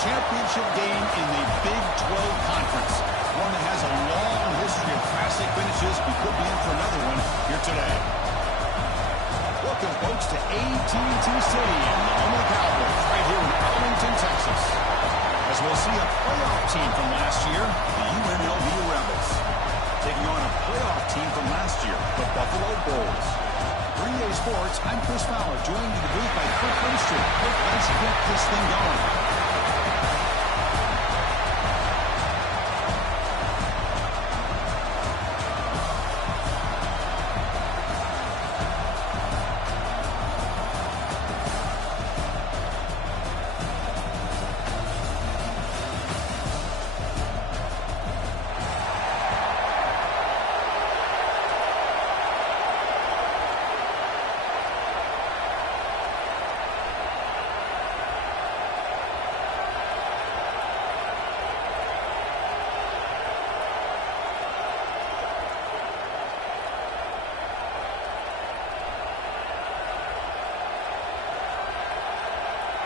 championship game in the Big 12 Conference. One that has a long history of classic finishes. We could be in for another one here today. Welcome, folks, to AT&T Stadium, the home of the Cowboys, right here in Arlington, Texas. As we'll see a playoff team from last year, the UNLV Rebels, taking on a playoff team from last year, the Buffalo Bulls. 3A Sports, I'm Chris Fowler, joined in the booth by Cliff Winstreet. Cliff, let's get this thing going.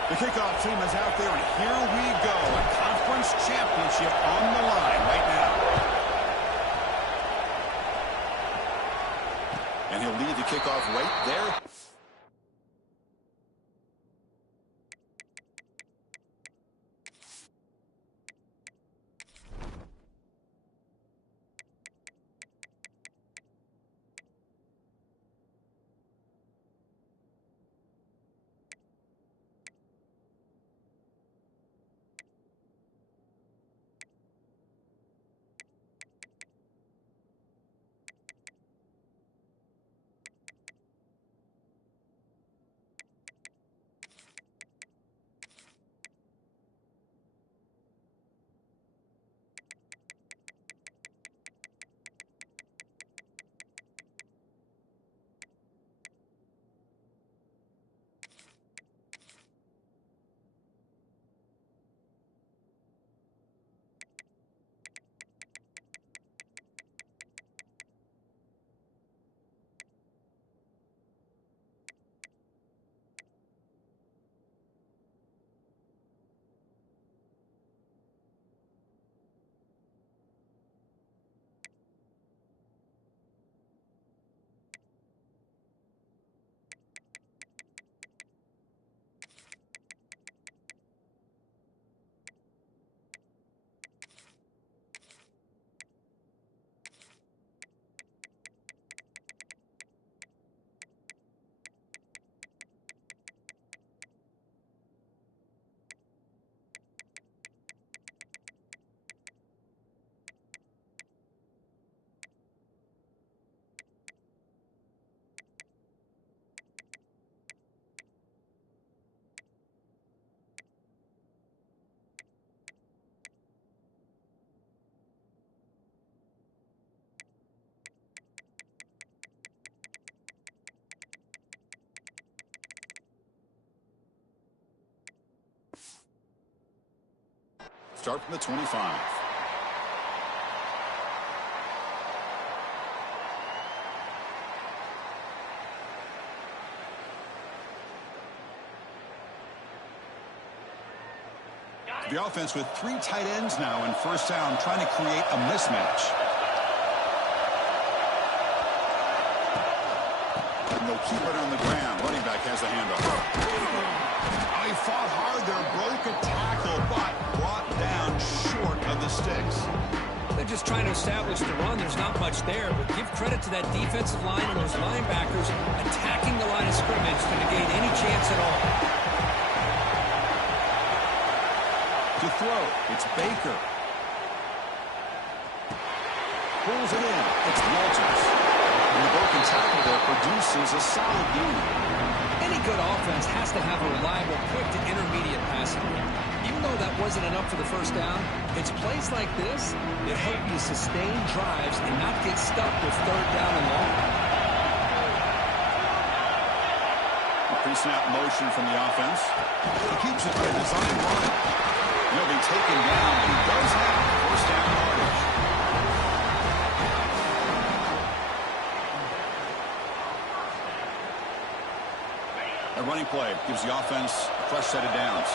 The kickoff team is out there, and here we go. A conference championship on the line right now. And he'll lead the kickoff right there. Start from the 25. The offense with 3 tight ends now in first down, trying to create a mismatch. And they'll keep it on the ground. Running back has the handoff. He fought hard there, broke a tackle, but brought down short of the sticks. They're just trying to establish the run. There's not much there, but give credit to that defensive line and those linebackers attacking the line of scrimmage to negate any chance at all. To throw, it's Baker. Pulls it in, it's Walters. And the broken tackle there produces a solid gain. Any good offense has to have a reliable, quick to intermediate passing game. Even though that wasn't enough for the first down, it's plays like this that help you sustain drives and not get stuck with third down and long. Pre-snap motion from the offense. He keeps it on a design run. He'll be taken down, and he does have first down yardage. A running play gives the offense a fresh set of downs.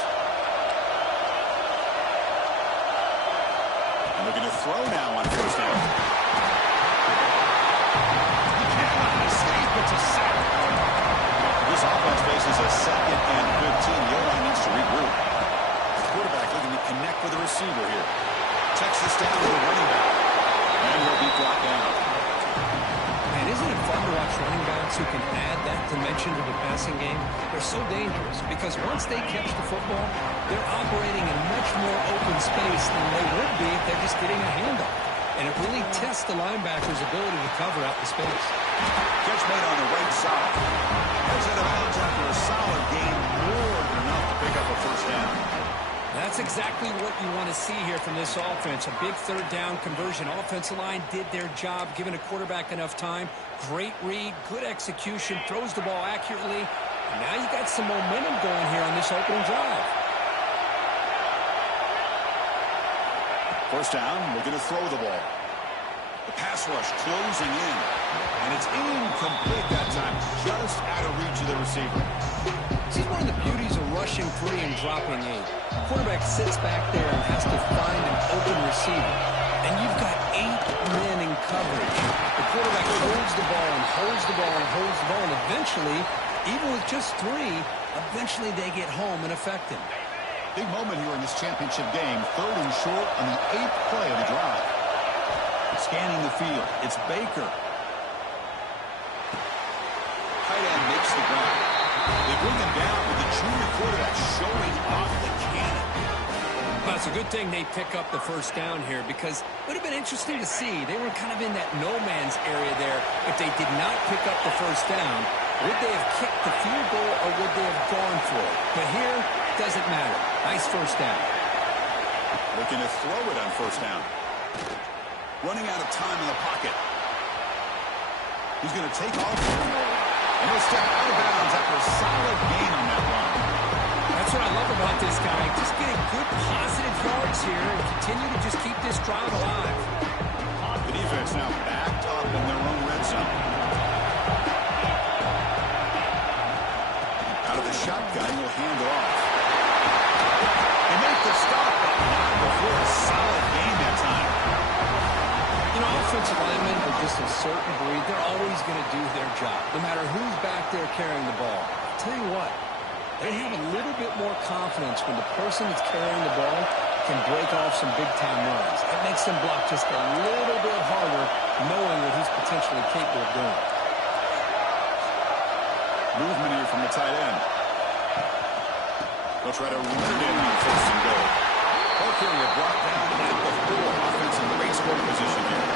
throw now on first down. He cannot escape. It's a sack. This offense faces a 2nd and 15. The O-line needs to regroup. The quarterback looking to connect with the receiver here. Checks this down to the running back. And he'll be brought down. Man, isn't it fun to watch running backs who can add that dimension to the passing game? They're so dangerous because once they catch the football, they're operating in much more open space than they would be if they're just getting a handoff. And it really tests the linebacker's ability to cover out the space. Catch made on the right side. Goes out of bounds after a solid gain, more than enough to pick up a first down. That's exactly what you want to see here from this offense. A big 3rd down conversion. Offensive line did their job, giving a quarterback enough time. Great read, good execution, throws the ball accurately. And now you got some momentum going here on this opening drive. First down, looking to throw the ball. The pass rush closing in. And it's incomplete that time, just out of reach of the receiver. This is one of the beauties of rushing 3 and dropping 8. The quarterback sits back there and has to find an open receiver. And you've got 8 men in coverage. The quarterback holds the ball and holds the ball and holds the ball. And eventually, even with just 3, eventually they get home and affect him. Big moment here in this championship game. 3rd and short on the 8th play of the drive. Scanning the field. It's Baker. Tight end makes the grab. They bring him down with the junior quarterback showing off the cannon. Well, it's a good thing they pick up the first down here because it would have been interesting to see. They were kind of in that no-man's area there. If they did not pick up the first down, would they have kicked the field goal or would they have gone for it? But here, it doesn't matter. Nice first down. Looking to throw it on first down. Running out of time in the pocket. He's going to take off. And he'll step out of bounds after a solid gain on that run. That's what I love about this guy. Just getting good positive yards here and continue to just keep this drive alive. The defense now backed up in their own red zone. Out of the shotgun, he'll hand it off. They make the stop, but not before a solid gain that time. You know, offensive linemen are just a certain breed. They're always going to do their job, no matter who's back there carrying the ball. I'll tell you what, they have a little bit more confidence when the person that's carrying the ball can break off some big-time runs. It makes them block just a little bit harder, knowing what he's potentially capable of doing. Movement here from the tight end. They'll try to run it in on 1st and goal. Ball carrier brought down at the 4. Offense in great scoring position here.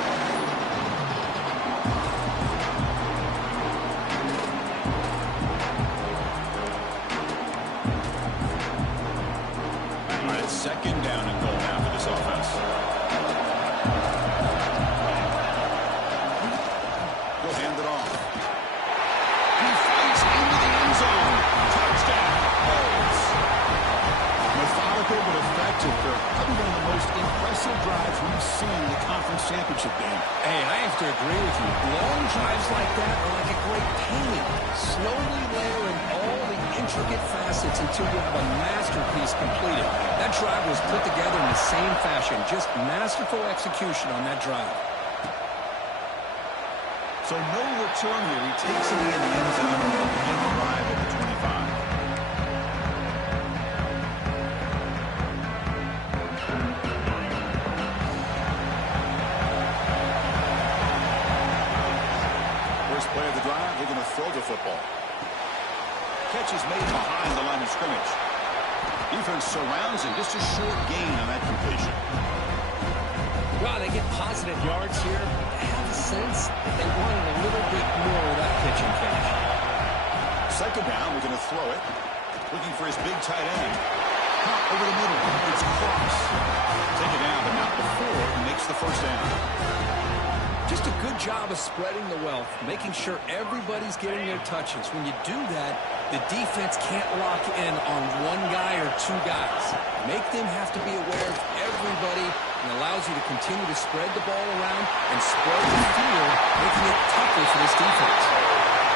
All right, it's 2nd down and goal now for this offense. He'll hand it off. He fights into the end zone. Touchdown. Methodical but effective for probably one of the most impressive drives we've seen in the conference championship game. Hey, I have to agree with you. Long drives like that are like a great painting. Slowly layering all the intricate facets until you have a masterpiece completed. That drive was put together in the same fashion. Just masterful execution on that drive. So no return here. He takes it in the end zone and begins the drive at the 25. Play of the drive, they're going to throw the football. Catch is made behind the line of scrimmage. Defense surrounds him. Just a short gain on that completion. Wow, they get positive yards here. I have a sense they wanted a little bit more of that pitch and catch. 2nd down, we're going to throw it. Looking for his big tight end. Hop over the middle. It's cross. Take it down, but not before he makes the first down. Just a good job of spreading the wealth, making sure everybody's getting their touches. When you do that, the defense can't lock in on one guy or 2 guys. Make them have to be aware of everybody and allows you to continue to spread the ball around and spread the field, making it tougher for this defense.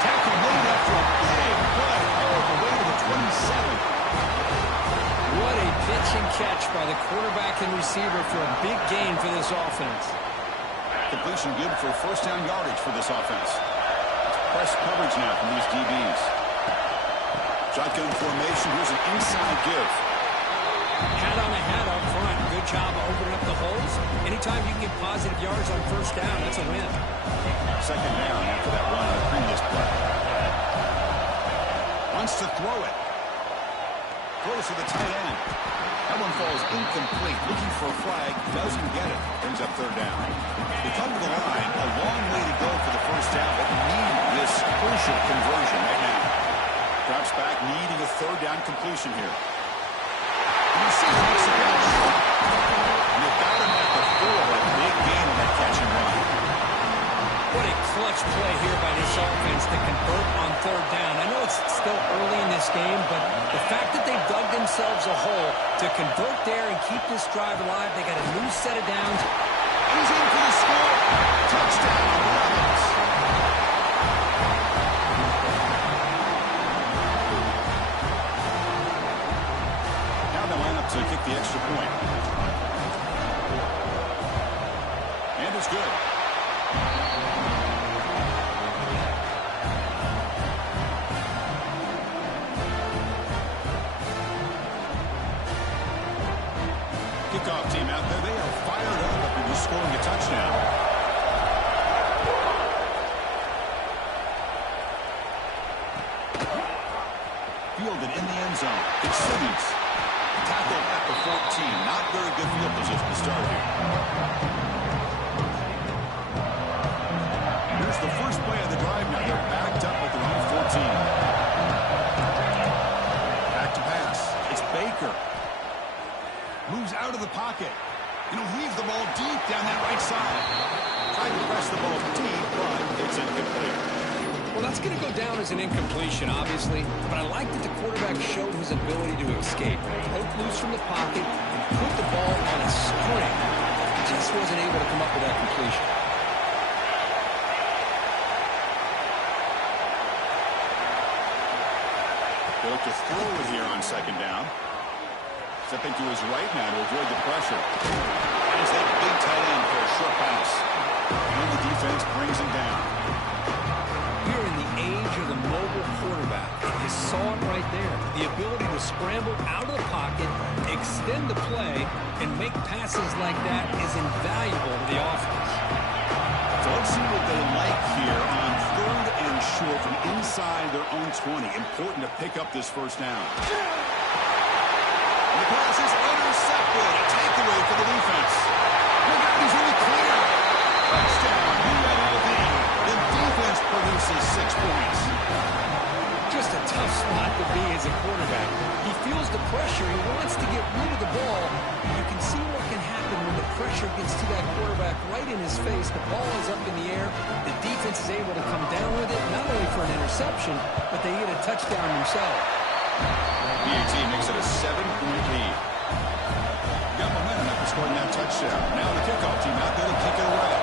Tackle made after a big play all the way to the 27. What a pitch and catch by the quarterback and receiver for a big gain for this offense. Completion good for first down yardage for this offense. It's press coverage now from these DBs. Shotgun formation. Here's an inside give. Hat on a hat up front. Good job of opening up the holes. Anytime you can get positive yards on first down, that's a win. Second down after that run on the previous play. Wants to throw it. Throws to the tight end. That one falls incomplete. Looking for a flag. Doesn't get it. Brings up third down. They come to the line. A long way to go for the first down, but need this crucial conversion right now. Drops back, needing a third down completion here. And you see the mix of that shot. And they've got him at the 4, but a big gain on that catch and run. What a clutch play here by this offense to convert on third down. I know it's still early in this game, but the fact that they've dug themselves a hole to convert there and keep this drive alive, they got a new set of downs. He's in for the score. Touchdown, Ravens. Now they line up to kick the extra point. And it's good. Kickoff team out there, they are fired up after just scoring a touchdown. Fielded in the end zone. It's Simmons. Tackled at the 14. Not very good field position to start here. Here's the first play of the drive now. They're backed up at their own 14. Back to pass. It's Baker. Moves out of the pocket. And he'll leave the ball deep down that right side. Trying to press the ball deep, but it's incomplete. Well, that's going to go down as an incompletion, obviously. But I like that the quarterback showed his ability to escape. Broke loose from the pocket and put the ball on a string. Just wasn't able to come up with that completion. They look to throw it here on second down. Stepping to his right now to avoid the pressure. Finds that big tight end for a short pass. And the defense brings him down. We're in the age of the mobile quarterback. You saw it right there. The ability to scramble out of the pocket, extend the play, and make passes like that is invaluable to the offense. So let's see what they like here on third and short from inside their own 20. Important to pick up this first down. The pass is intercepted. A takeaway for the defense. Look out, he's really clear. Touchdown, UNLV. The defense produces 6 points. Just a tough spot to be as a quarterback. He feels the pressure. He wants to get rid of the ball. You can see what can happen when the pressure gets to that quarterback right in his face. The ball is up in the air. The defense is able to come down with it, not only for an interception, but they get a touchdown themselves. BAT makes it a 7-point lead. Got momentum after scoring that touchdown. Now the kickoff team out there to kick it away.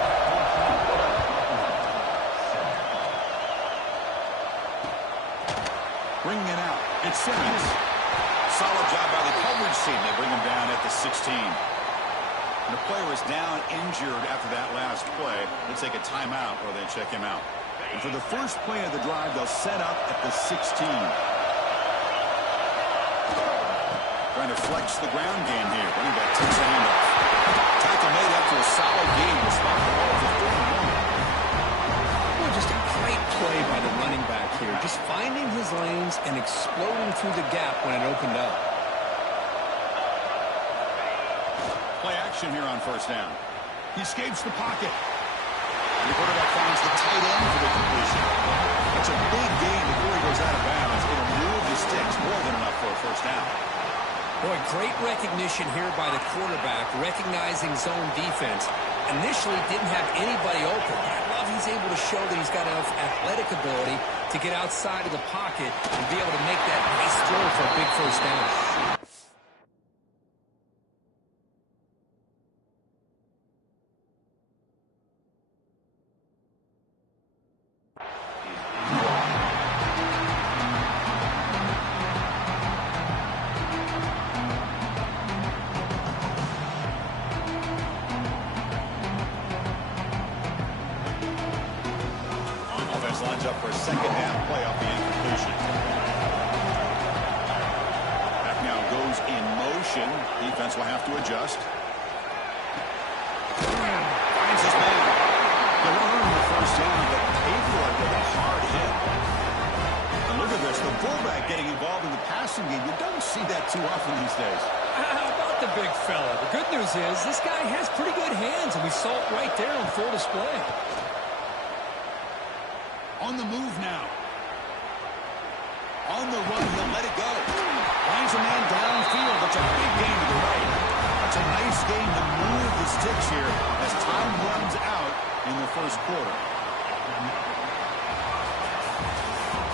Bringing it out. It's Simmons. Solid job by the coverage team. They bring him down at the 16. And the player is down injured after that last play. They'll take a timeout or they check him out. And for the first play of the drive, they'll set up at the 16. Trying to flex the ground game here. Running back takes the handoff. Tackle made after a solid game. Will spot the ball for 41. Well, just a great play by the running back here. Just finding his lanes and exploding through the gap when it opened up. Play action here on first down. He escapes the pocket. And the quarterback finds the tight end for the completion. That's a big gain before he goes out of bounds. It'll move the sticks more than enough for a first down. Boy, great recognition here by the quarterback, recognizing zone defense. Initially didn't have anybody open, but I love he's able to show that he's got enough athletic ability to get outside of the pocket and be able to make that nice throw for a big first down. lines up for a second half play off the incompletion. Back now goes in motion. Defense will have to adjust. Finds his man. They'll earn the first down, but pay for it with a hard hit. And look at this, the fullback getting involved in the passing game. You don't see that too often these days. How about the big fella? The good news is this guy has pretty good hands, and we saw it right there on full display. On the move now. On the run, he'll let it go. Finds a man downfield. That's a big gain to the right. That's a nice game to move the sticks here as time runs out in the first quarter.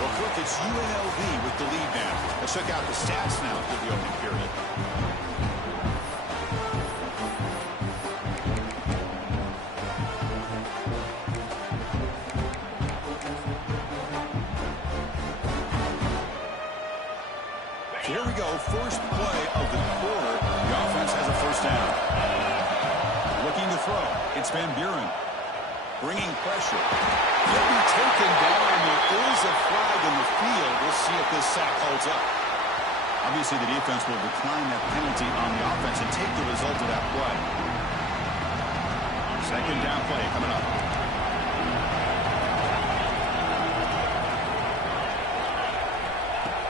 Well, quick, it's UNLV with the lead now. Let's check out the stats now for the opening period. Here we go, first play of the quarter. The offense has a first down. Looking to throw. It's Van Buren. Bringing pressure. He'll be taken down. There is a flag in the field. We'll see if this sack holds up. Obviously, the defense will decline that penalty on the offense and take the result of that play. Second down play coming up.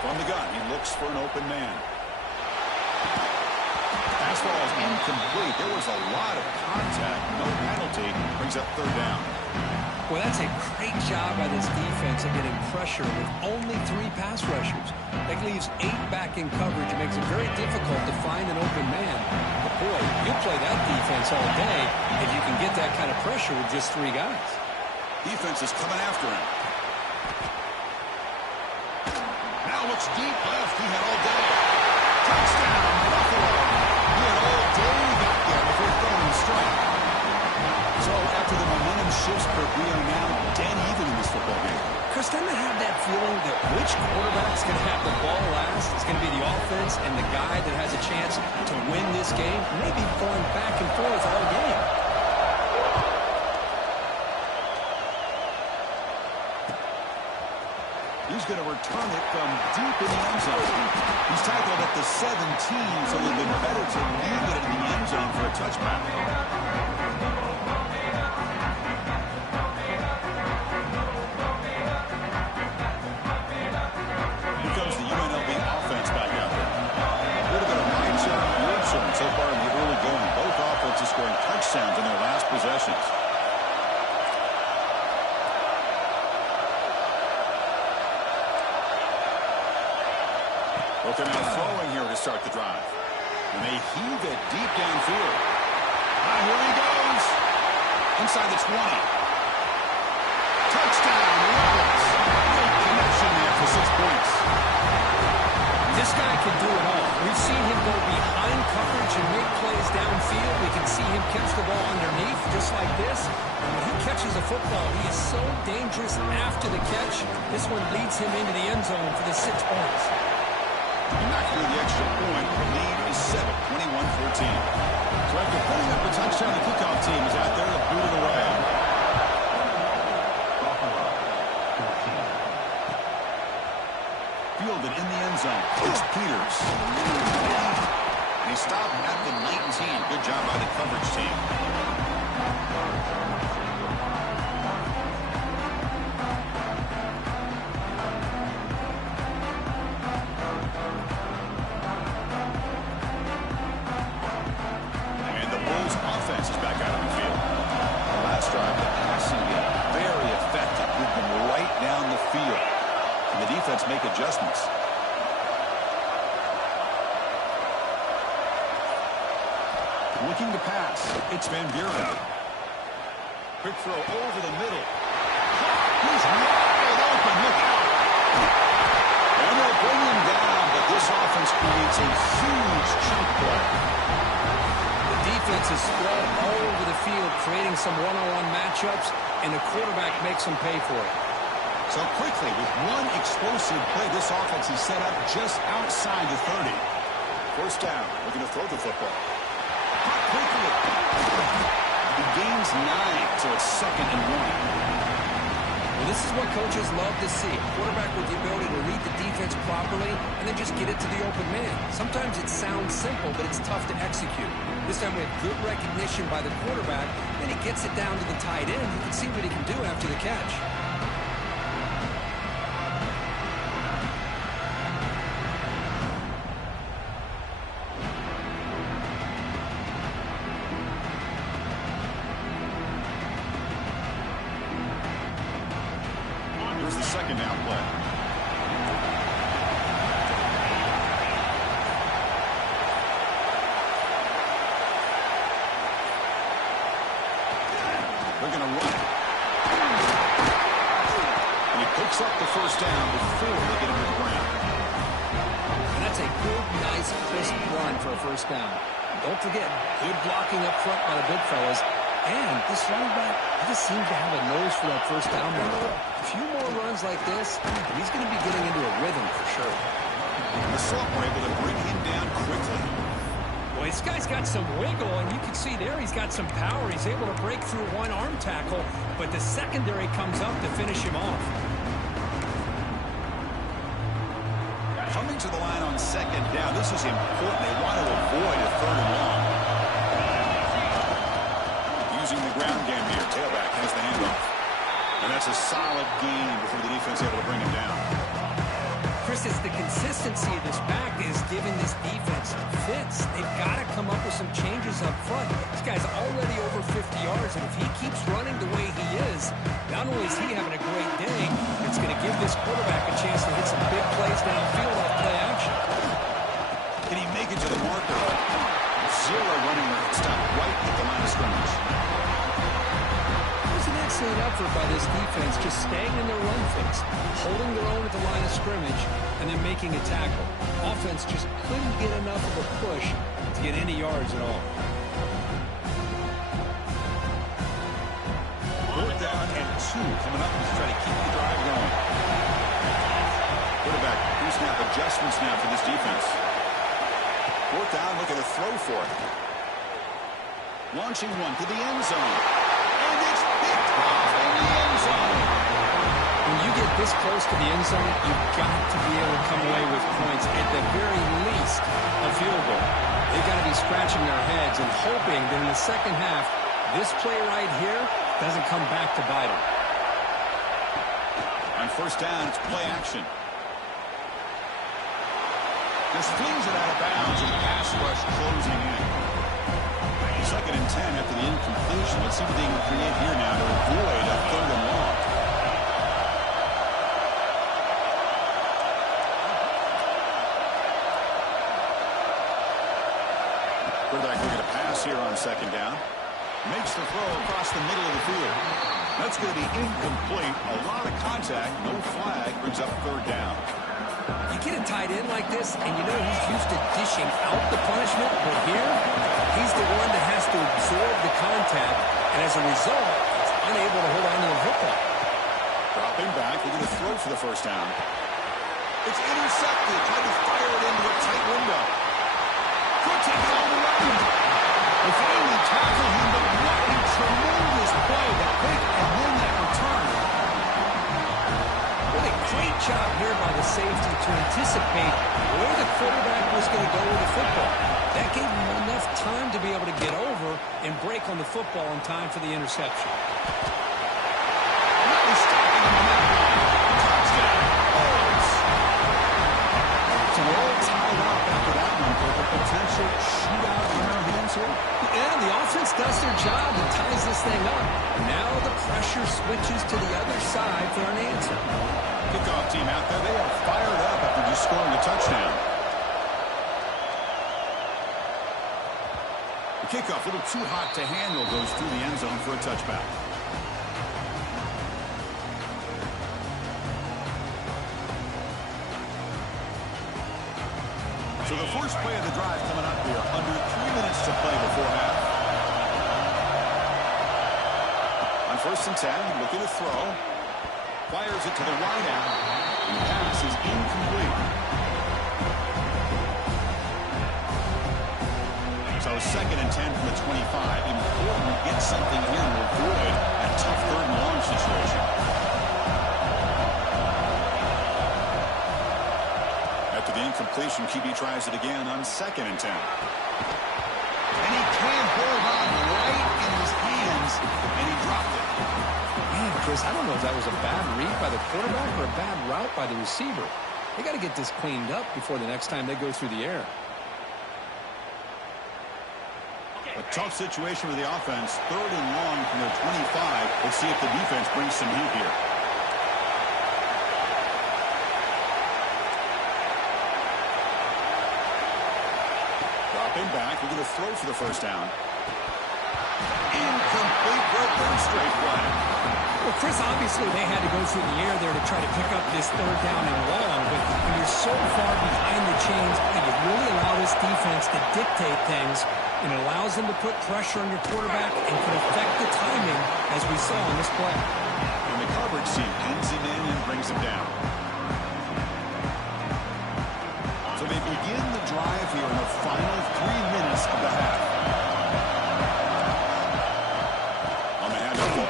From the gun, he looks for an open man. Fastball is incomplete. There was a lot of contact. No penalty. Brings up third down. Well, that's a great job by this defense of getting pressure with only 3 pass rushers. That leaves 8 back in coverage. It makes it very difficult to find an open man. But boy, you'll play that defense all day if you can get that kind of pressure with just 3 guys. Defense is coming after him. Now looks deep left. He had all day. Touchdown, Buffalo. He had all day back there before throwing the strike. So after the momentum shifts, we are now dead even in this football game. Chris, doesn't it have that feeling that which quarterback's going to have the ball last? It's going to be the offense, and the guy that has a chance to win this game may be going back and forth all game. He's going to return it from deep in the end zone. He's tackled at the 17, so it would have been better to leave it in the end zone for a touchback. Here comes the UNLV offense back out there. A little bit of mindset and so far in the early going. Both offenses scoring touchdowns in their last possessions. Well, they're now throwing here to start the drive. And they heave it deep downfield. Here he goes. Inside the 20. Touchdown, Rebels. Great connection there for 6 points. This guy can do it all. We've seen him go behind coverage and make plays downfield. We can see him catch the ball underneath just like this. And when he catches a football, he is so dangerous after the catch. This one leads him into the end zone for the 6 points. Not through the extra point. The lead is 7, 21-14. So after putting up a touchdown, the kickoff team is out there to boot it away. Fielded in the end zone. It's Peters. And he stopped at the 19. Good job by the coverage team. Defense make adjustments. Looking to pass. It's Van Buren. Quick throw over the middle. He's wide open. Look out. And they'll bring him down, but this offense creates a huge chunk play. The defense is spread all over the field, creating some one-on-one matchups, and the quarterback makes them pay for it. So quickly, with one explosive play, this offense is set up just outside the 30. First down, looking to throw the football. Caught quickly. He gains 9, so it's 2nd and 1. Well, this is what coaches love to see. A quarterback with the ability to read the defense properly and then just get it to the open man. Sometimes it sounds simple, but it's tough to execute. This time we have good recognition by the quarterback, and he gets it down to the tight end. You can see what he can do after the catch. Here's the second down play. They're going to run it. And he picks up the first down before they get him to the ground. And that's a good, nice, crisp run for a first down. Don't forget, good blocking up front by the big fellas. And this running back, he just seems to have a nose for that first down number. A few more runs like this, and he's going to be getting into a rhythm for sure. The Salt were able to bring him down quickly. Boy, this guy's got some wiggle, and you can see there he's got some power. He's able to break through one arm tackle, but the secondary comes up to finish him off. Coming to the line on second down, this is important. They want to avoid a third and long. Using the ground game here. Tailback has the handoff. And that's a solid gain before the defense able to bring him down. Chris, it's the consistency of this back is giving this defense fits. They've got to come up with some changes up front. This guy's already over 50 yards, and if he keeps running the way he is, not only is he having a great day, it's going to give this quarterback a chance to hit some big plays downfield off play action. Can he make it to the marker? Zero running room. Stop right at the line of scrimmage. An excellent effort by this defense, just staying in their run fix, holding their own at the line of scrimmage, and then making a tackle. Offense just couldn't get enough of a push to get any yards at all. Fourth down and 2 coming up as they try to keep the drive going. Quarterback pre-snap adjustments now for this defense. Fourth down, looking to throw for it. Launching one to the end zone. And it's picked off in the end zone. When you get this close to the end zone, you've got to be able to come away with points, at the very least a field goal. They've got to be scratching their heads and hoping that in the second half, this play right here doesn't come back to bite them. On first down, it's play action. Just flings it out of bounds and pass rush closing in. Second and 10 after the incompletion. Let's see what they can create here now to avoid a third and long. Quarterback looking to pass here on second down. Makes the throw across the middle of the field. That's going to be incomplete. A lot of contact. No flag. Brings up third down. You get a tight end like this, and you know he's used to dishing out the punishment, but here, he's the one that has to absorb the contact, and as a result, he's unable to hold on to the football. Dropping back, we're going to throw for the first down. It's intercepted, trying to fire it into a tight window. Could take it all the way. They finally tackle him, but what a tremendous play, that quick and then that return. Really great job here by the safety to anticipate where the quarterback was going to go with the football. That gave him enough time to be able to get over and break on the football in time for the interception. Really stopping him on that line. Touchdown. So we're all tied up after that one, but the potential shootout in our hands here. And the offense does their job and ties this thing up. Now the pressure switches to the other side for an answer. Kickoff team out there, they are fired up after just scoring a touchdown. The kickoff, a little too hot to handle, goes through the end zone for a touchback. So the first play of the drive coming up here, under 3 minutes to play before half. On first and 10, looking to throw. Fires it to the wide out. And the pass is incomplete. So second and 10 from the 25. Important to get something here to avoid a tough third and long situation. incompletion. QB tries it again on 2nd and 10. And he can't hold on right in his hands, and he dropped it. Man, Chris, I don't know if that was a bad read by the quarterback or a bad route by the receiver. They got to get this cleaned up before the next time they go through the air. A tough situation for the offense. 3rd and long from their 25. Let's see if the defense brings some heat here. Dropping back. We're going to throw for the first down. Incomplete for a 3rd straight play. Well, Chris, obviously they had to go through the air there to try to pick up this 3rd down and long, but when you're so far behind the chains, and you really allow this defense to dictate things, and it allows them to put pressure on your quarterback and can affect the timing, as we saw in this play. And the coverage team pins him in and brings him down. So they begin the drive here in the final 3 minutes of the half.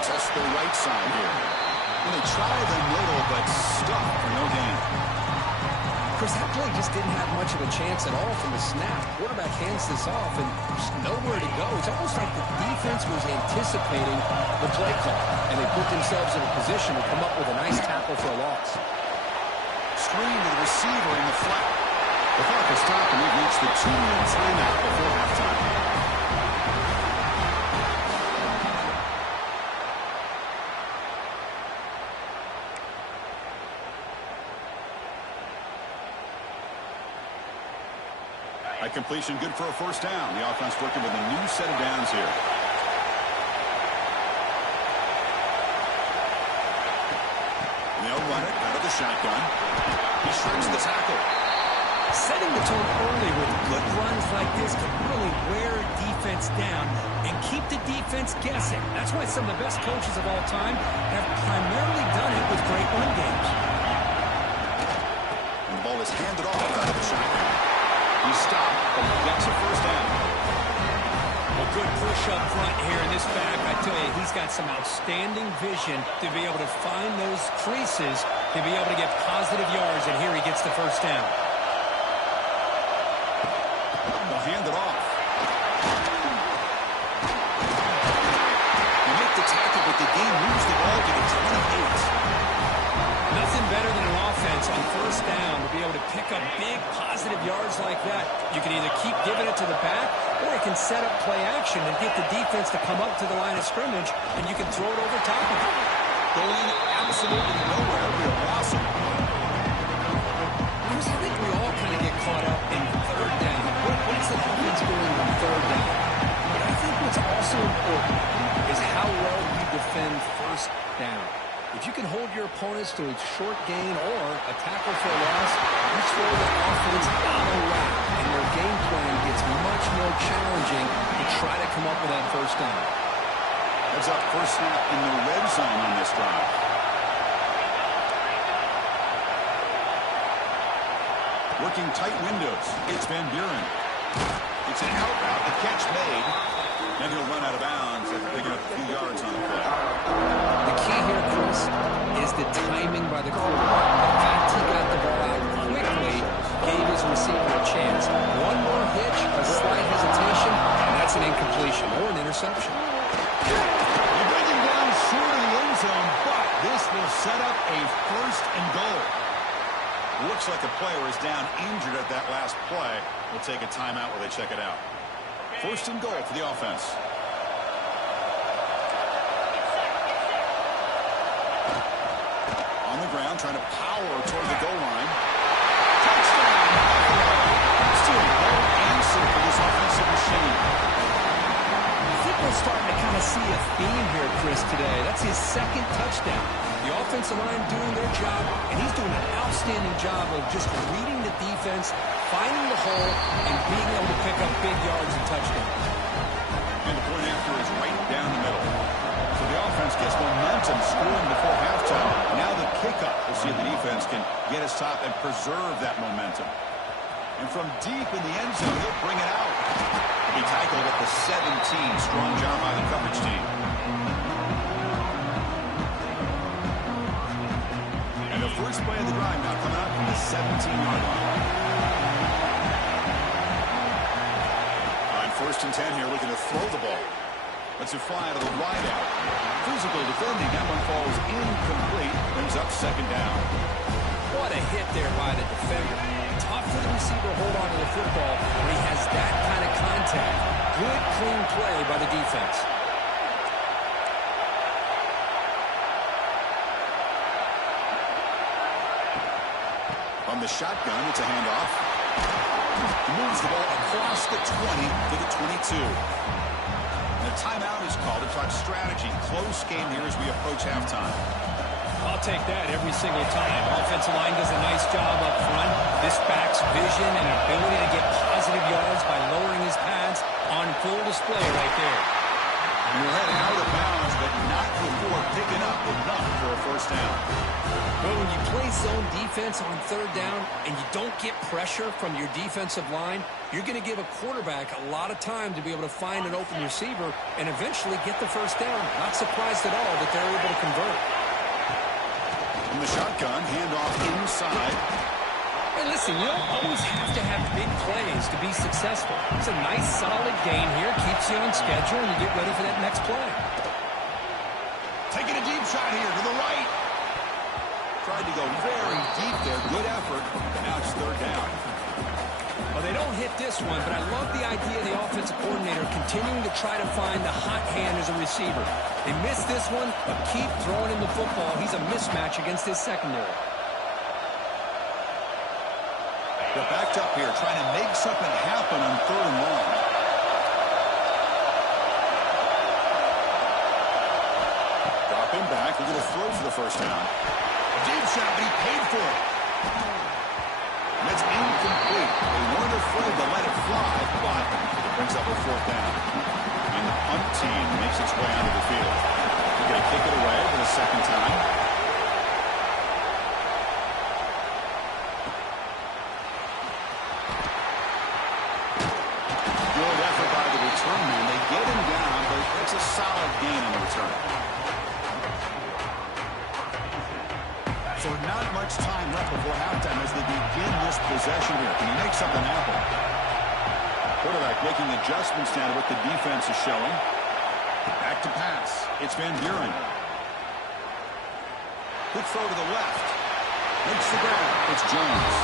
Test the right side here. And they try the middle, but stuck for no gain. Chris, that play just didn't have much of a chance at all from the snap. Quarterback hands this off, and there's nowhere to go. It's almost like the defense was anticipating the play call, and they put themselves in a position to come up with a nice tackle for a loss. Screen to the receiver in the flat. The clock is stopped, and we've reached the 2-minute timeout before halftime. By completion, good for a first down. The offense working with a new set of downs here. And they'll run it out of the shotgun. He shrinks the tackle. Setting the tone early with good runs like this can really wear a defense down and keep the defense guessing. That's why some of the best coaches of all time have primarily done it with great run games. And the ball is handed off out of the shotgun. He stopped, but he gets a first down. A good push up front here in this back. I tell you, he's got some outstanding vision to be able to find those creases, to be able to get positive yards, and here he gets the first down. They'll hand it off. They make the tackle, but the game moves the ball to the 28. Nothing better than an offense on first down to be able to pick up big positive yards like that. You can either keep giving it to the back, or you can set up play action and get the defense to come up to the line of scrimmage, and you can throw it over top of it. Going absolutely nowhere. Real awesome. Chris, I think we all kind of get caught up in 3rd down. What is the offense doing on 3rd down? But I think what's also important is how well you defend first down. If you can hold your opponents to a short gain or a tackle for a loss, you throw the offense out of whack, and your game plan gets much more challenging to try to come up with that first down. Heads up, first snap in the red zone on this drive. Working tight windows. It's Van Buren. It's an out route. The catch made. And he'll run out of bounds after picking up a few yards on the play. The key here, Chris, is the timing by the quarterback. The fact he got the ball out quickly gave his receiver a chance. One more hitch, a slight hesitation, and that's an incompletion or an interception. They bring him down short of the end zone, but this will set up a 1st and goal. Looks like the player is down injured at that last play. We'll take a timeout while they check it out. 1st and goal for the offense. On the ground, trying to power toward the goal line. Touchdown! Still no answer for this offensive machine. I think we're starting to kind of see a theme here, Chris, today. That's his 2nd touchdown. The offensive line doing their job, and he's doing an outstanding job of just reading the defense, finding the hole, and being able to pick up big yards and touchdowns. And the point after is right down the middle. So the offense gets momentum scoring before halftime. Now the kickoff. We'll see if the defense can get a stop and preserve that momentum. And from deep in the end zone, he'll bring it out. He tackled at the 17. Strong job by the coverage team. And the first play of the drive now coming out from the 17-yard line. 1st and 10 here, looking to throw the ball. Let's it fly to the wide out. Physical defending. That one falls incomplete. Brings up 2nd down. What a hit there by the defender. Tough for the receiver to hold on to the football when he has that kind of contact. Good, clean play by the defense. On the shotgun, it's a handoff. He moves the ball across the 20 to the 22. And a timeout is called to talk strategy. Close game here as we approach halftime. I'll take that every single time. Offensive line does a nice job up front. This back's vision and ability to get positive yards by lowering his pads on full display right there. You're heading out of bounds, but not before picking up enough for a 1st down. Well, when you play zone defense on 3rd down and you don't get pressure from your defensive line, you're going to give a quarterback a lot of time to be able to find an open receiver and eventually get the 1st down. Not surprised at all that they're able to convert. From the shotgun, handoff inside. Hey, listen, you don't always have to have big plays to be successful. It's a nice, solid game here. Keeps you on schedule, and you get ready for that next play. Taking a deep shot here to the right. Tried to go very deep there. Good effort. And now it's 3rd down. Well, they don't hit this one, but I love the idea of the offensive coordinator continuing to try to find the hot hand as a receiver. They missed this one, but keep throwing him the football. He's a mismatch against his secondary. They're backed up here, trying to make something happen on 3rd and long. Dropping back, we're going to throw for the 1st down. A deep shot, but he paid for it. And that's incomplete. They weren't afraid to let it fly, but it brings up a 4th down. And the punt team makes its way onto the field. They're going to kick it away for the 2nd time. Good effort by the return man. They get him down, but it's a solid gain on the return. So not much time left before halftime as they begin this possession here. Can he make something happen? Quarterback making adjustments now to what the defense is showing. Back to pass. It's Van Buren. Quick throw to the left. Makes the grab. It's Jones.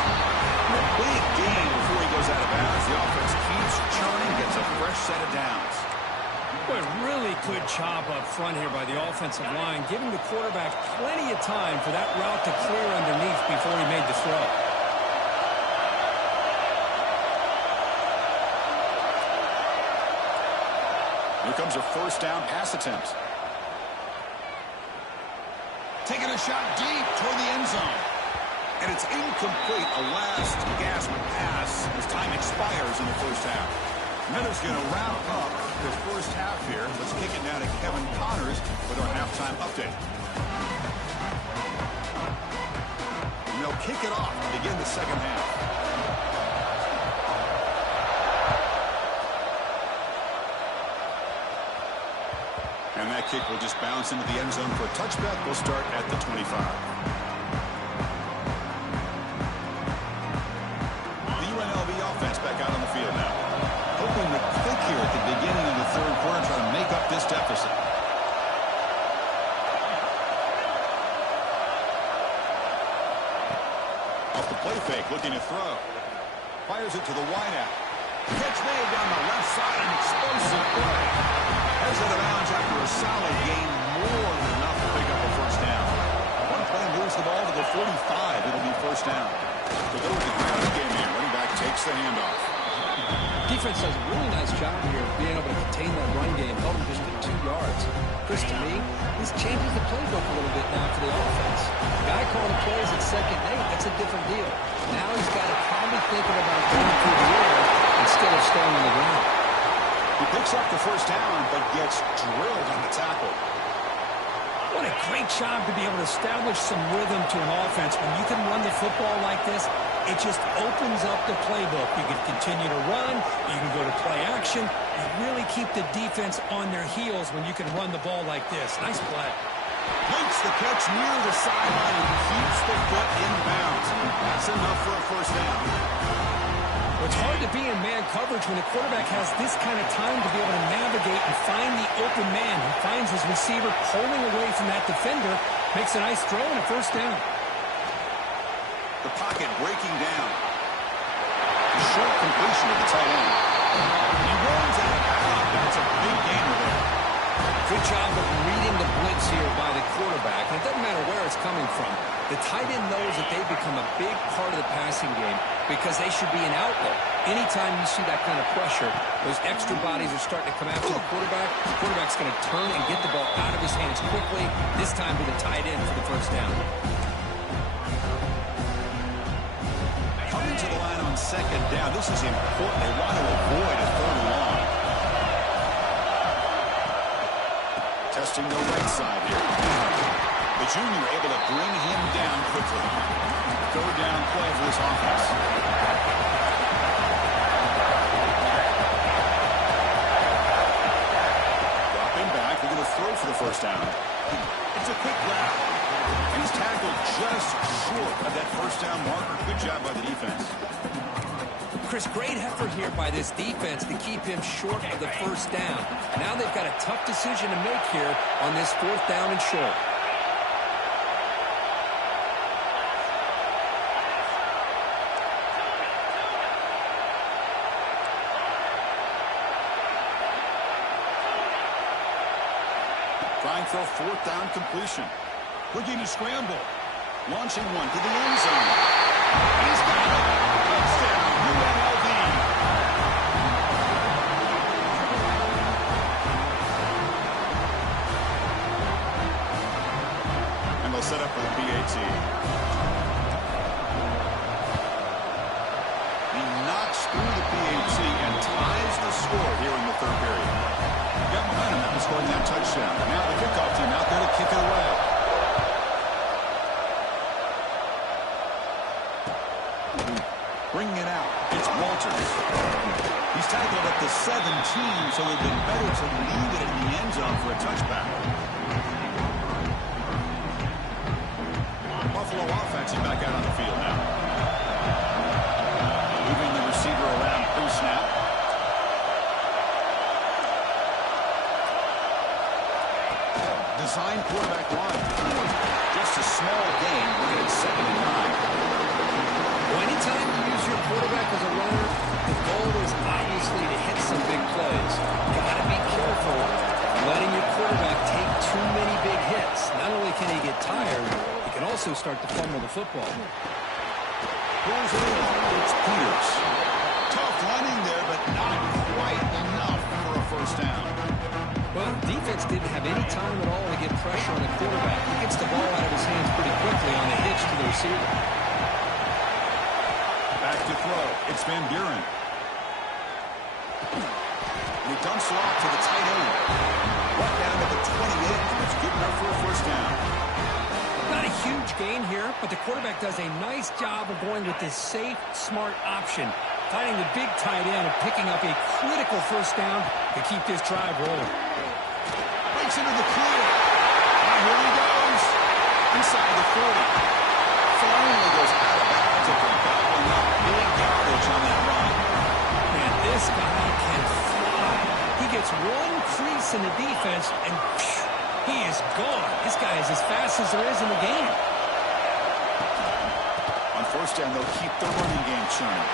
And a big gain before he goes out of bounds. The offense keeps churning, gets a fresh set of downs. Boy, really good job up front here by the offensive line, giving the quarterback plenty of time for that route to clear underneath before he made the throw. Here comes a 1st down pass attempt. Taking a shot deep toward the end zone. And it's incomplete. A last gasp pass as time expires in the 1st half. Miller's going to wrap up the 1st half here. Let's kick it now to Kevin Connors with our halftime update. And they'll kick it off to begin the 2nd half. And that kick will just bounce into the end zone for a touchback. We'll start at the 25. The UNLV offense back out on the field now. Hoping to click here at the beginning of the 3rd quarter, try to make up this deficit. Off the play fake, looking to throw. Fires it to the wideout. Catch made down the left side, an explosive play. Heads out of bounds after a solid gain, more than enough to pick up a 1st down. One play moves the ball to the 45. It'll be 1st down. So go with the ground game here. Running back takes the handoff. Defense does a really nice job here of being able to contain that run game, held him just at 2 yards. Chris, to me, this changes the playbook a little bit now for the offense. The guy calling the plays at 2nd and 8, that's a different deal. Now he's got to probably thinking about going through the air instead of staying on the ground. He picks up the 1st down, but gets drilled on the tackle. What a great job to be able to establish some rhythm to an offense. When you can run the football like this, it just opens up the playbook. You can continue to run, you can go to play action, and really keep the defense on their heels when you can run the ball like this. Nice play. Makes the catch near the sideline and keeps the foot in bounds. That's enough for a 1st down. Well, It's hard to be in man coverage when the quarterback has this kind of time to be able to navigate and find the open man. He finds his receiver pulling away from that defender, makes a nice throw and a first down. The pocket breaking down. A short completion of the tight end. He runs it out. That's a big gainer there. Good job of reading the blitz here by the quarterback. And it doesn't matter where it's coming from. The tight end knows that they've become a big part of the passing game because they should be an outlet. Anytime you see that kind of pressure, those extra bodies are starting to come after the quarterback. The quarterback's going to turn and get the ball out of his hands quickly, this time to the tight end for the first down. Coming to the line on second down. This is important. They want to avoid a third and long. Testing the right side here. The junior able to bring him down quickly. Third down play for this offense. Dropping back. They're going to throw for the first down. It's a quick grab. And he's tackled just short of that first down marker. Good job by the defense. Chris, great effort here by this defense to keep him short of the first down. Now they've got a tough decision to make here on this fourth down and short. Trying for a fourth down completion. Looking to scramble. Launching one to the end zone. He's got it. Touchdown, UNLV. And they'll set up for the PAT. He knocks through the PAT and ties the score here in the third period. Got momentum after scoring that touchdown. Now the kickoff team out there to kick it away. Bringing it out. It's Walters. He's tackled at the 17, so it would have been better to leave it in the end zone for a touchback. Buffalo offense is back out on the field now. Moving the receiver around pre-snap. Design quarterback run. Just a small gain. We're at 7 and 9. Well, anytime you use your quarterback as a runner, the goal is obviously to hit some big plays. You've got to be careful letting your quarterback take too many big hits. Not only can he get tired, he can also start to fumble the football. Pulls it in. It's Peters. Tough running there, but not quite enough for a first down. Well, defense didn't have any time at all to get pressure on the quarterback. He gets the ball out of his hands pretty quickly on a hitch to the receiver. Back to throw. It's Van Buren. He dumps it off to the tight end. Right down to the 28. That's good enough for a first down. Not a huge gain here, but the quarterback does a nice job of going with this safe, smart option, finding the big tight end and picking up a critical first down to keep this drive rolling. Breaks into the clear. And here he goes. Inside the 40. Finally goes out of bounds after gobbling up big yardage on that run. Man, this guy can fly. He gets one crease in the defense, and phew, he is gone. This guy is as fast as there is in the game. On first down, they'll keep the running game churning.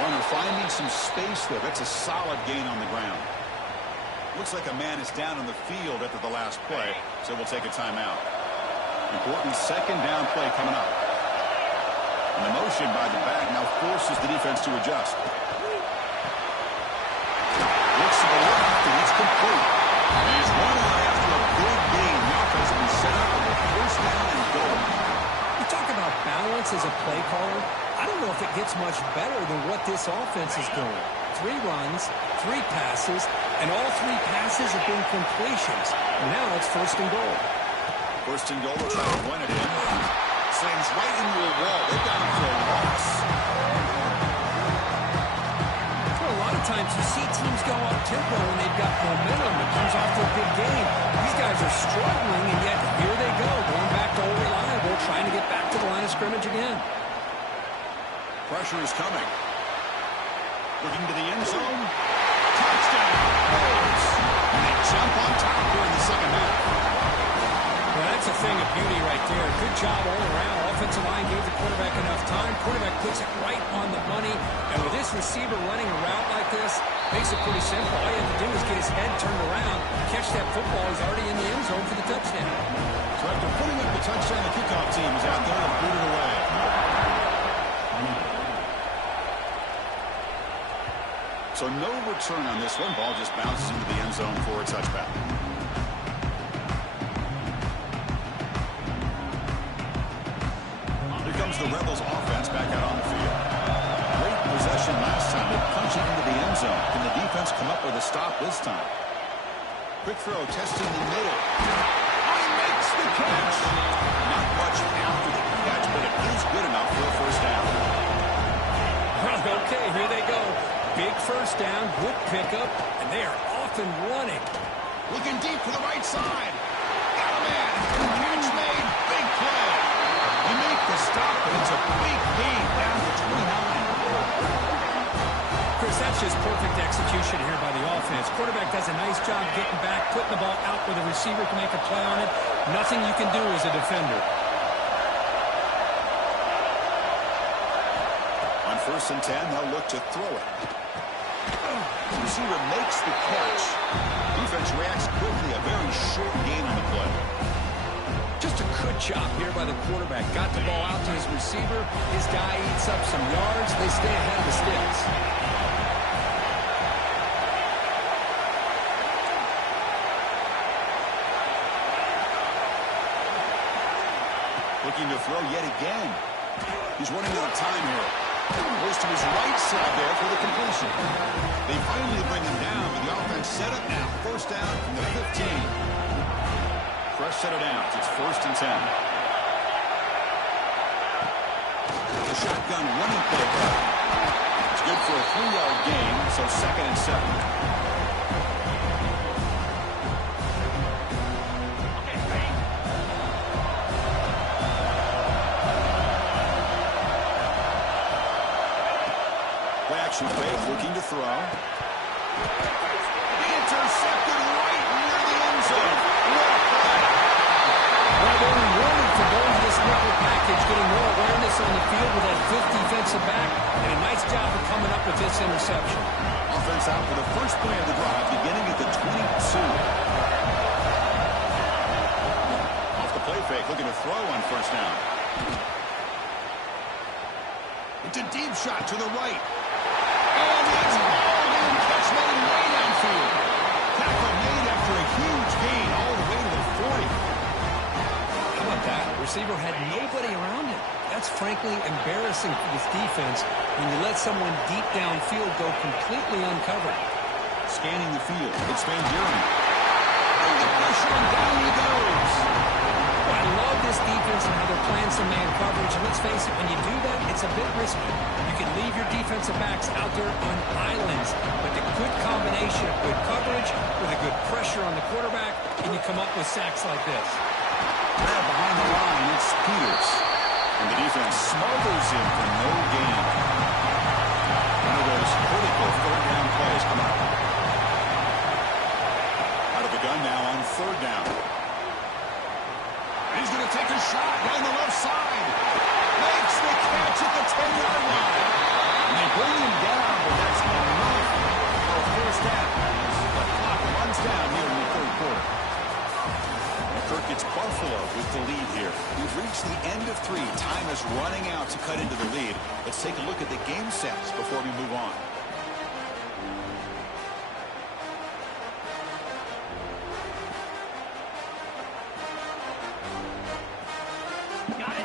Runner finding some space there. That's a solid gain on the ground. Looks like a man is down on the field after the last play, so we'll take a timeout. Important second down play coming up. And the motion by the back now forces the defense to adjust. Looks to the left, and it's complete. And he's running after a big gain. The offense will be set up for the first down and goal. You talk about balance as a play caller. I don't know if it gets much better than what this offense is doing. 3 runs, 3 passes, and all 3 passes have been completions. And now it's first and goal. First and goal, they'll try to run it in. Slams right into a wall. They've got him for a loss. Well, a lot of times you see teams go up-tempo when they've got momentum. It comes off to a big game. These guys are struggling, and yet here they go, going back to old reliable, trying to get back to the line of scrimmage again. Pressure is coming. Looking to the end zone. Touchdown. Bills. And they jump on top here in the second half. Well, that's a thing of beauty right there. Good job all around. Offensive line gave the quarterback enough time. Quarterback puts it right on the money. And with this receiver running a route like this, makes it pretty simple. All you have to do is get his head turned around, catch that football. He's already in the end zone for the touchdown. So after putting up the touchdown, the kickoff team is out there and boot it away. So no return on this one. Ball just bounces into the end zone for a touchback. Here comes the Rebels offense back out on the field. Great possession last time. They punch it into the end zone. Can the defense come up with a stop this time? Quick throw, testing the middle. He makes the catch. Not much after the catch, but it is good enough for a first down. Okay, here they go. Big first down, good pickup, and they are off and running. Looking deep to the right side. Got a man. Catch made. Big play. They make the stop, but it's a big gain down to 29. Chris, that's just perfect execution here by the offense. Quarterback does a nice job getting back, putting the ball out where the receiver can make a play on it. Nothing you can do as a defender. On 1st and 10, they'll look to throw it. The receiver makes the catch. Defense reacts quickly. A very short gain on the play. Just a good job here by the quarterback. Got the ball out to his receiver. His guy eats up some yards. They stay ahead of the sticks. Looking to throw yet again. He's running out of time here. Goes to his right side there for the completion. They finally bring him down, but the offense set up now. First down from the 15. Fresh set of downs. It's 1st and 10. The shotgun running play. It's good for a 3-yard gain, so 2nd and 7. Fake, looking to throw. Intercepted right near the end zone. Well, they're rewarded for going to this nickel package, getting more awareness on the field with that fifth defensive back, and a nice job of coming up with this interception. Offense out for the first play of the drive, beginning at the 22. Off the play fake, looking to throw on first down. It's a deep shot to the right. And that's hauled in. Catch made way downfield. Tackle made after a huge gain all the way to the 40. How about that? Receiver had nobody around him. That's frankly embarrassing for this defense when you let someone deep downfield go completely uncovered. Scanning the field. It's Van Buren. And the pressure, and down he goes. Well, I love this defense and how they're playing some man coverage. And let's face it, when you do that, it's a bit risky. You can leave your defensive backs out there on islands, but the good combination of good coverage with a good pressure on the quarterback, and you come up with sacks like this. Grab behind the line, it's Peters. And the defense smothers him for no gain. One of those critical third-down plays come up. Out of the gun now on 3rd down. He's going to take a shot down the left side. Makes the catch at the 10-yard line. And they bring him down, but that's enough for a first down. The clock runs down here in the 3rd quarter. And Kirk gets Buffalo with the lead here. We've reached the end of 3. Time is running out to cut into the lead. Let's take a look at the game sets before we move on.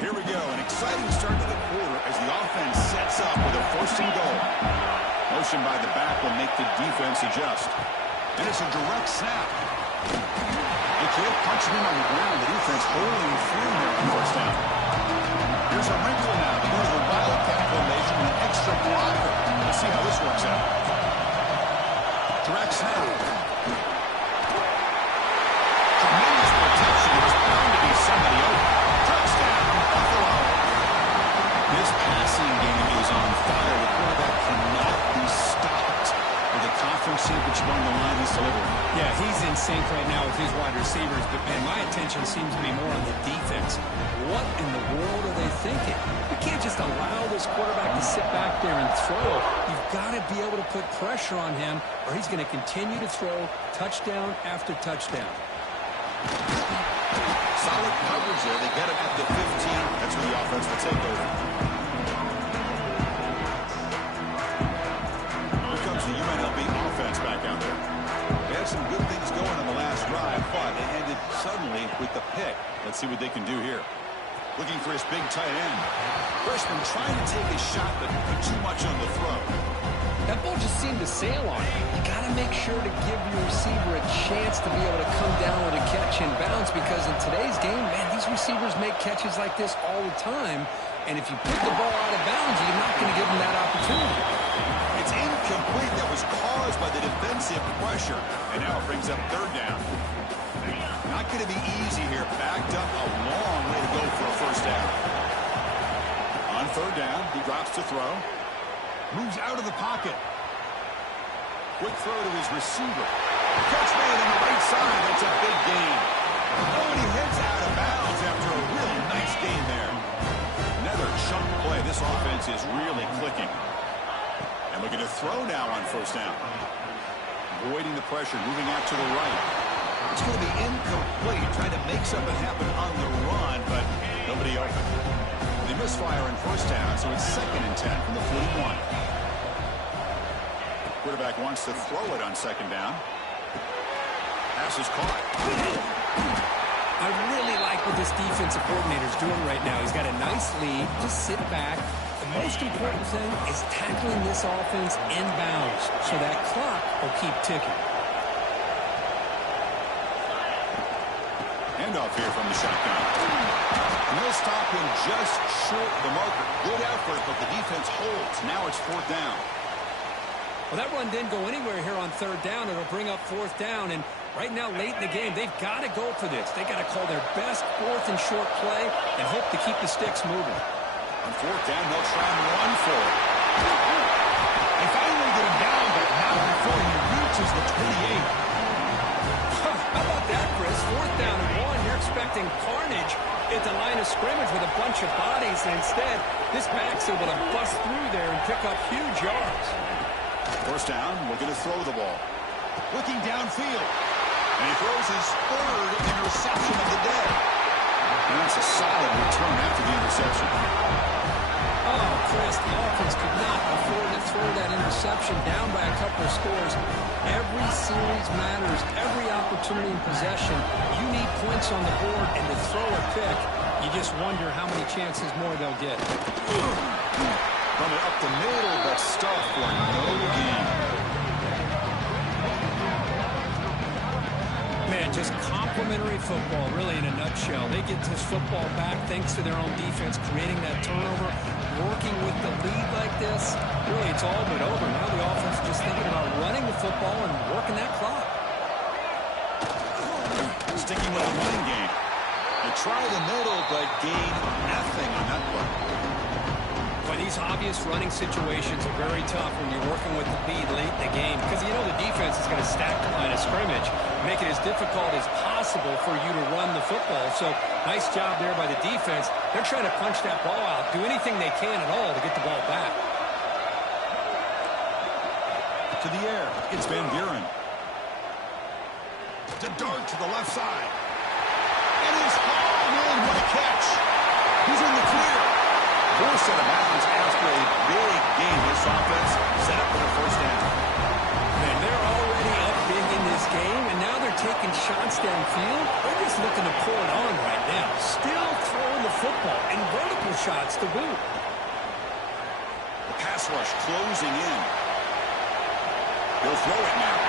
Here we go, an exciting start to the quarter as the offense sets up with a 1st and goal. Motion by the back will make the defense adjust. And it's a direct snap. They can't punch him in on the ground. The defense holding through here on 1st down. Here's a wrinkle now. They go to the wildcat formation with an extra blocker. Let's see how this works out. Direct snap. Tremendous protection. There's bound to be somebody open. This passing game is on fire. The quarterback cannot be stopped. line he's delivering. Yeah, he's in sync right now with his wide receivers, but, man, my attention seems to be more on the defense. What in the world are they thinking? You can't just allow this quarterback to sit back there and throw. You've got to be able to put pressure on him, or he's going to continue to throw touchdown after touchdown. Solid coverage there. They get him at the 15. That's where the offense will take over. Here comes the UNLV offense back out there. They had some good things going on the last drive, but it ended suddenly with the pick. Let's see what they can do here. Looking for his big tight end. Freshman trying to take a shot, but put too much on the throw. That ball just seemed to sail on him. You got to make sure to give your receiver a chance to be able to come down with a catch and bounce, because in today's game, man, these receivers make catches like this all the time. And if you put the ball out of bounds, you're not going to give them that opportunity. It's incomplete. That was caused by the defensive pressure. And now it brings up third down. Not going to be easy here. Backed up a long way to go for a first down. On third down, he drops to throw. Moves out of the pocket. Quick throw to his receiver. Catch made on the right side. That's a big gain. Oh, and he heads out of bounds after a really nice gain there. Another chunk play. This offense is really clicking. And looking to throw now on first down. Avoiding the pressure, moving out to the right. It's going to be incomplete. Trying to make something happen on the run, but nobody open. They misfire in first down, so it's 2nd and 10 from the 41. Quarterback wants to throw it on second down. Pass is caught. I really like what this defensive coordinator is doing right now. He's got a nice lead. Just sit back. The most important thing is tackling this offense inbounds so that clock will keep ticking. Handoff here from the shotgun. And they'll stop him just short of the marker. Good effort, but the defense holds. Now it's 4th down. Well, that run didn't go anywhere here on third down. It'll bring up 4th down. And right now, late in the game, they've got to go for this. They've got to call their best 4th and short play and hope to keep the sticks moving. On 4th down, they'll try and run for it. They finally get him down, but not before he reaches the 28. How about that, Chris? 4th down and 1. You're expecting carnage at the line of scrimmage with a bunch of bodies, and instead, this back's able to bust through there and pick up huge yards. First down, looking to throw the ball. Looking downfield. And he throws his 3rd interception of the day. And that's a solid return after the interception. Oh, Chris, the offense could not afford to throw that interception down by a couple of scores. Every series matters. Every opportunity in possession. You need points on the board, and to throw a pick, you just wonder how many chances more they'll get. Running up the middle, but stuff for no gain. Man, just complimentary football, really, in a nutshell. They get this football back thanks to their own defense, creating that turnover, working with the lead like this. Really, it's all but over. Now the offense is just thinking about running the football and working that clock. Sticking with the running game. They try the middle, but gain nothing on that play. But these obvious running situations are very tough when you're working with the lead late in the game, because you know the defense is going to stack the line of scrimmage, make it as difficult as possible for you to run the football. So nice job there by the defense. They're trying to punch that ball out, do anything they can at all to get the ball back. To the air, it's Van Buren. To dart to the left side. And he's hauled in. What a catch. He's in the clear. Forced out of bounds after a big game. This offense set up for the first down. Man, they're already up big in this game, and now they're taking shots downfield. They're just looking to pour it on right now. Still throwing the football, and vertical shots to boot. The pass rush closing in. He'll throw it now.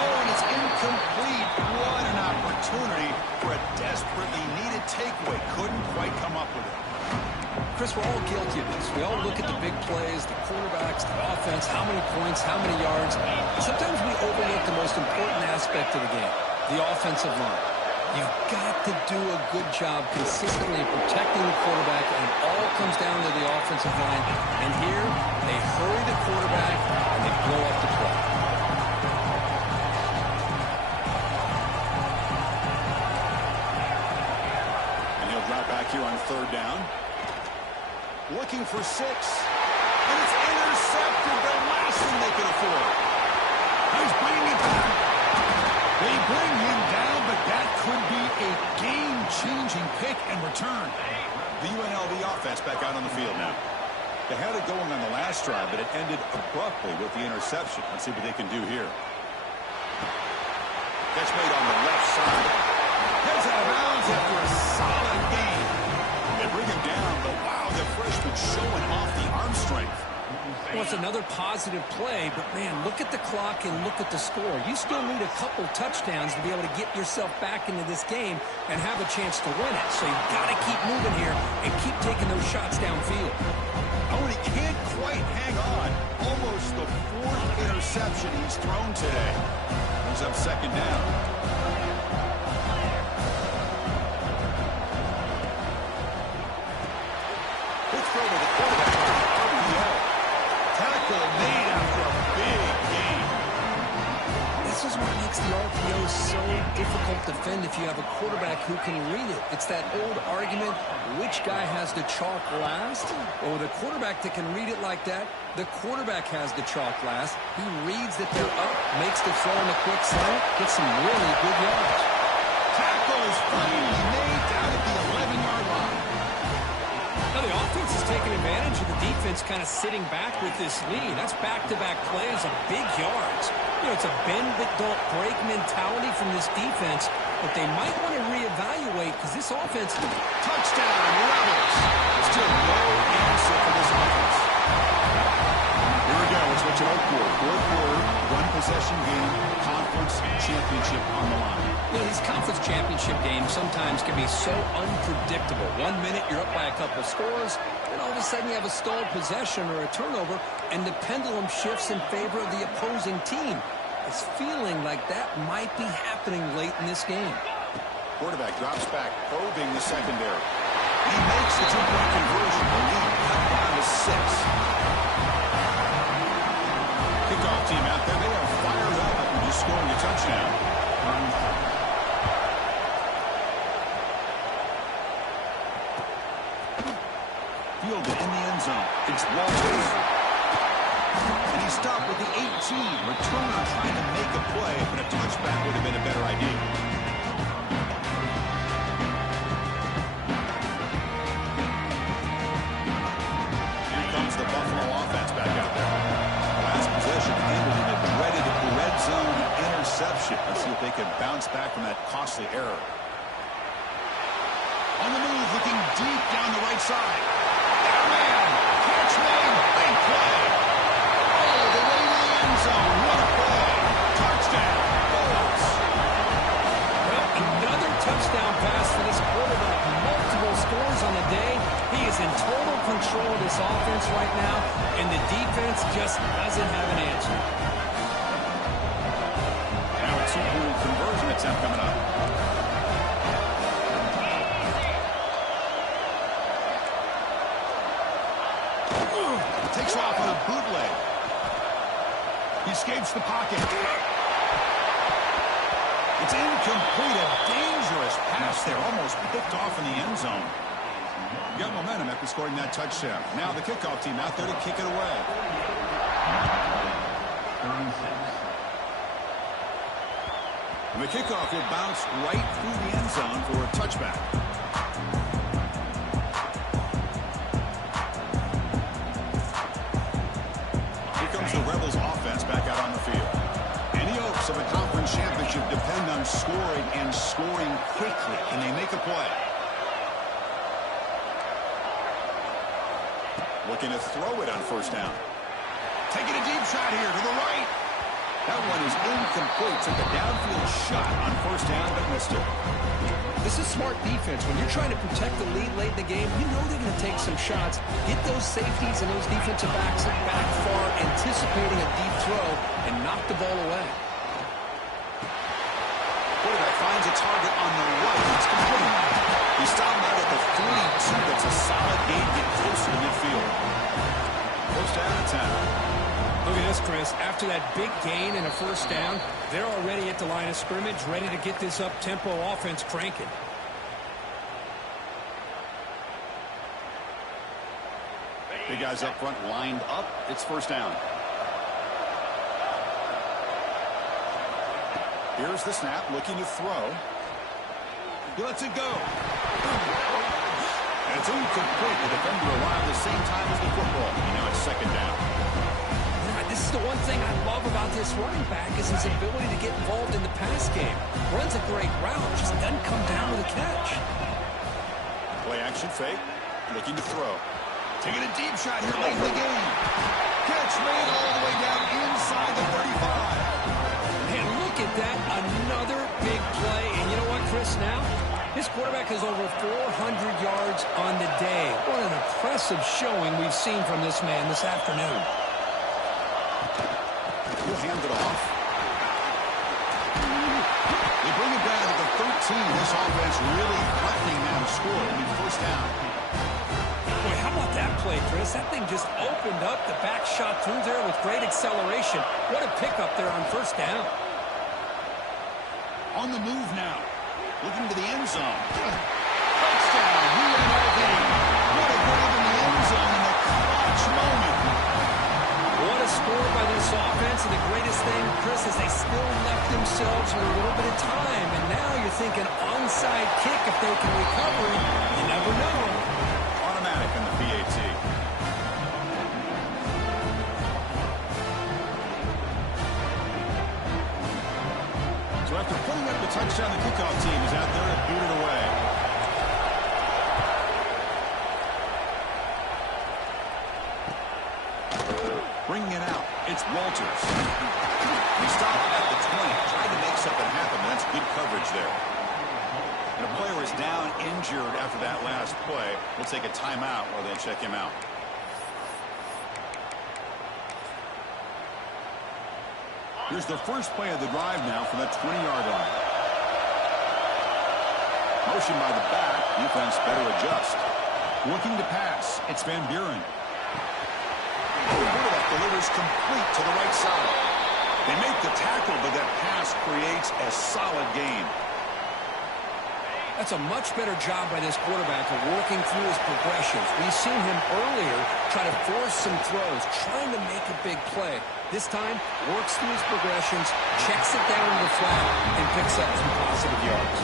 Oh, and it's incomplete. What an opportunity for a desperately needed takeaway. Couldn't quite come up with it. Chris, we're all guilty of this. We all look at the big plays, the quarterbacks, the offense, how many points, how many yards. Sometimes we overlook the most important aspect of the game, the offensive line. You've got to do a good job consistently protecting the quarterback, and it all comes down to the offensive line. And here, they hurry the quarterback, and they blow up the play. back here on third down. Looking for 6. And it's intercepted. The last thing they could afford. He's bringing it back. They bring him down, but that could be a game-changing pick and return. The UNLV offense back out on the field now. They had it going on the last drive, but it ended abruptly with the interception. Let's see what they can do here. Catch made on the left side. Heads out of bounds after a solid game. They bring him down, but wow, the freshman showing off the arm strength. Well, it's another positive play, but, man, look at the clock and look at the score. You still need a couple touchdowns to be able to get yourself back into this game and have a chance to win it. So you've got to keep moving here and keep taking those shots downfield. Oh, and he can't quite hang on. Almost the 4th interception he's thrown today. He's up second down. Quick throw to the quarterback. RPO. Tackle made after a big game. This is what makes the RPO so difficult to defend if you have a quarterback who can read it. It's that old argument, which guy has the chalk last? Or the quarterback that can read it like that, the quarterback has the chalk last. He reads that they're up, makes the throw in a quick slant, gets some really good yards. Tackle is finally made down at the 11-yard line. Now the offense is taking advantage of the defense kind of sitting back with this lead. That's back-to-back plays of big yards. You know, it's a bend-but-don't-break mentality from this defense, but they might want to reevaluate because this offense... Touchdown, Rebels. Still no answer for this offense. Here we go. It's what you hope for. Fourth quarter, one-possession game, conference championship on the line. You know, these conference championship games sometimes can be so unpredictable. 1 minute you're up by a couple scores, then all of a sudden you have a stalled possession or a turnover, and the pendulum shifts in favor of the opposing team. It's feeling like that might be happening late in this game. Quarterback drops back, probing the secondary. He makes the two-point conversion. The lead cut down to 6. Kickoff team out there. They are fired up after just scoring a touchdown. Fielded in the end zone. It's Walters. And he stopped with the 18. Returner trying to make a play, but a touchback would have been a better idea. Here comes the Buffalo offense back out there. Last possession ended in a dreaded red zone interception. Let's see if they can bounce back from that costly error. On the move, looking deep down the right side. There, man! Catch made! Big play! All the way to the end zone. What a play! Touchdown! Bulls! Well, another touchdown pass for this quarterback. Multiple scores on the day. He is in total control of this offense right now, and the defense just doesn't have an answer. Now a two-point conversion attempt coming up. Takes off on a bootleg. He escapes the pocket. It's incomplete. A dangerous pass there. Almost picked off in the end zone. Got momentum after scoring that touchdown. Now the kickoff team out there to kick it away. And the kickoff will bounce right through the end zone for a touchback. The Rebels offense back out on the field. Any hopes of a conference championship depend on scoring and scoring quickly. Can they make a play? Looking to throw it on first down. Taking a deep shot here to the right. That one is incomplete. Took a downfield shot on first down, but missed it. This is smart defense. When you're trying to protect the lead late in the game, you know they're going to take some shots, get those safeties and those defensive backs back far, anticipating a deep throw, and knock the ball away. Quarterback finds a target on the right. It's complete. He stopped out at the 32. That's a solid gain. Get closer to midfield. First down and 10. Look at this, Chris. After that big gain and a first down, they're already at the line of scrimmage, ready to get this up-tempo offense cranking. Big guys up front lined up. It's first down. Here's the snap, looking to throw. He lets it go. And it's incomplete. The defender arrived the same time as the football. And now it's second down. This is the one thing I love about this running back is his ability to get involved in the pass game. Runs a great route, just doesn't come down with a catch. Play action fake, looking to throw. Taking a deep shot here late in the game. Catch made all the way down inside the 35. And look at that, another big play. And you know what, Chris, now? His quarterback has over 400 yards on the day. What an impressive showing we've seen from this man this afternoon. He'll hand it off. They bring it down to the 13. This offense really threatening now to score. I mean, first down. Boy, how about that play, Chris? That thing just opened up. The back shot through there with great acceleration. What a pickup there on first down. On the move now. Looking to the end zone. Touchdown, UNLV. What a grab in the end zone in a clutch moment. What a score by this offense. And the greatest thing, Chris, is they still left themselves with a little bit of time. And now you're thinking onside kick if they can recover. You never know. Automatic in the PAT. So after putting up the touchdown, the kickoff team is out there to boot it away. Bringing it out, it's Walters. He stopped at the 20, tried to make something happen. That's good coverage there. And a player is down injured after that last play. We'll take a timeout while they check him out. Here's the first play of the drive now from the 20-yard line. Motion by the back. Defense better adjust. Looking to pass. It's Van Buren. The quarterback delivers complete to the right side. They make the tackle, but that pass creates a solid gain. That's a much better job by this quarterback of working through his progressions. We've seen him earlier try to force some throws, trying to make a big play. This time, works through his progressions, checks it down to the flat, and picks up some positive yards.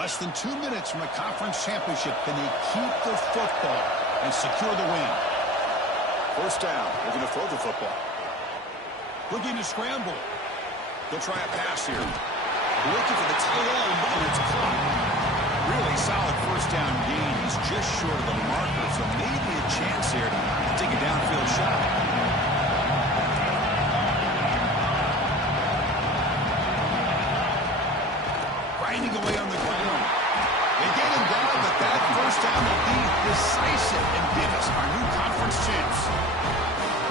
Less than 2 minutes from a conference championship. Can they keep the football and secure the win? First down. They're going to throw the football. Looking to scramble. They'll try a pass here. Looking for the tail end, and it's caught. Really solid first down gain. He's just short of the marker, so maybe a chance here to take a downfield shot. Grinding away on the ground. They get him down, but that first down will be decisive and give us our new conference champs.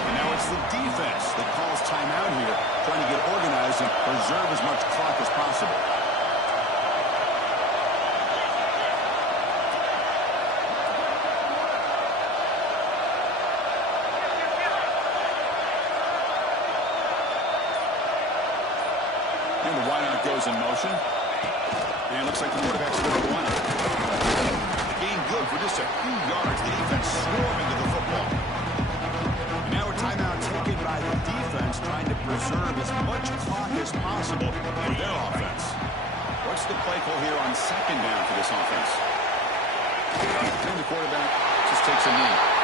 And now it's the defense that calls timeout here, trying to get organized and preserve as much clock as possible. And the wideout goes in motion. And it looks like the quarterback's going to run it. The gain good for just a few yards. The defense swarming to the football. And now a timeout taken by the defense, trying to preserve as much clock as possible for their offense. What's the play call here on second down for this offense? And the quarterback just takes a knee.